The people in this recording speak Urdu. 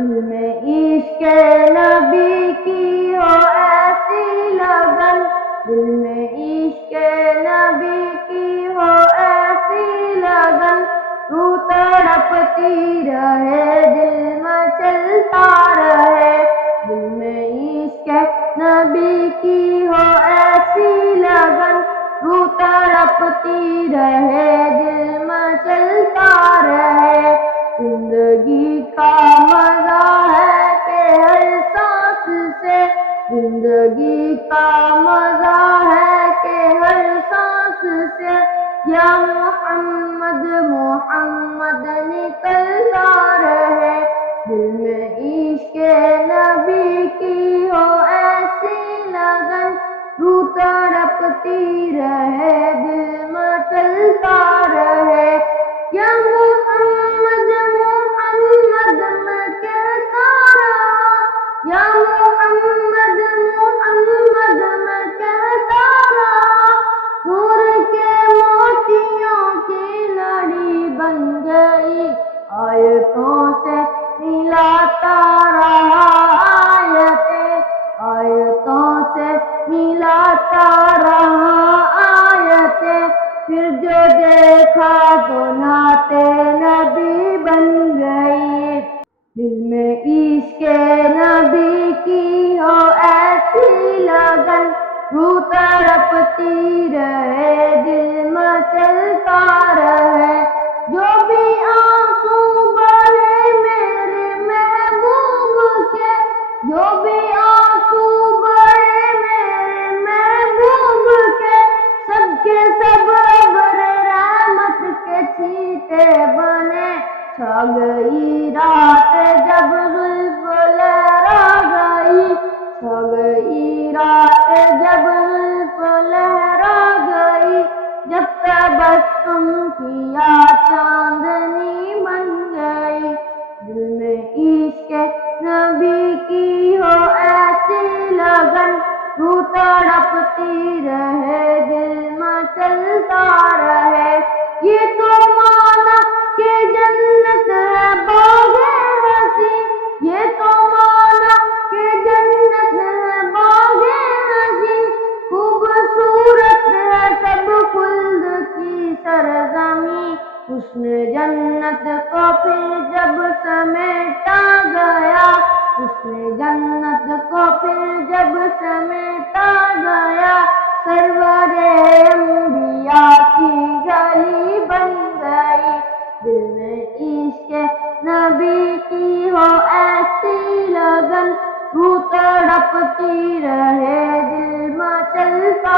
دل میں عشق نبی کی ہو ایسی لگن، دل میں عشق نبی کی ہو ایسی لگن، روح تڑپتی رہے دل مچلتا رہے، دل میں عشق نبی کی ہو ایسی لگن، روح تڑپتی رہے دل مچلتا رہے، زندگی کا مزہ ہے کہ ہر سانس سے، زندگی کا مزہ ہے کہ ہر سانس سے، یا محمد محمد نکلتا رہے، دل میں عشق نبی کی ہو ایسی لگن، روح تڑپتی رہے دل مچلتا رہے، یا محمد محمد میں کہتا رہا، یا محمد محمد میں کہتا رہا، نور کے موتیوں کی لڑی بن گئی، آیتوں سے ملاتا رہا آیتیں، آیتوں سے ملاتا رہا آیتیں، پھر جو دیکھا تو نعت نبی بن گئی، دل میں عشق نبی کی ہو ایسی لگن، روح تڑپتی رہے دل مچلتا رہے، جو بھی آنسو بہے میرے محبوب کے، جو بھی آنسو بہے میرے محبوب کے، سب کے سب ابر رحمت کے چھینٹے بنے، چھا گئی رات جب زلف لہرا گئی، چھا گئی رات جب زلف لہرا گئی، جب تبسم کیا چاندنی بن گئی، دل میں عشق نبی کی ہو ایسی لگن، روح تڑپتی رہے دل مچلتا رہے، یہ تو مانا کہ جنت ہے باغ حسین، یہ تو مانا کہ جنت ہے باغ حسین، خوبصورت ہے سب خلد کی سرزمین، حسن جنت کو پھر جب سمیٹا گیا، حسن جنت کو پھر جب سمیٹا گیا، سرور انبیاء کی گلی بن گئی، دل میں عشق نبی کی ہو ایسی لگن، روح تڑپتی رہے دل مچلتا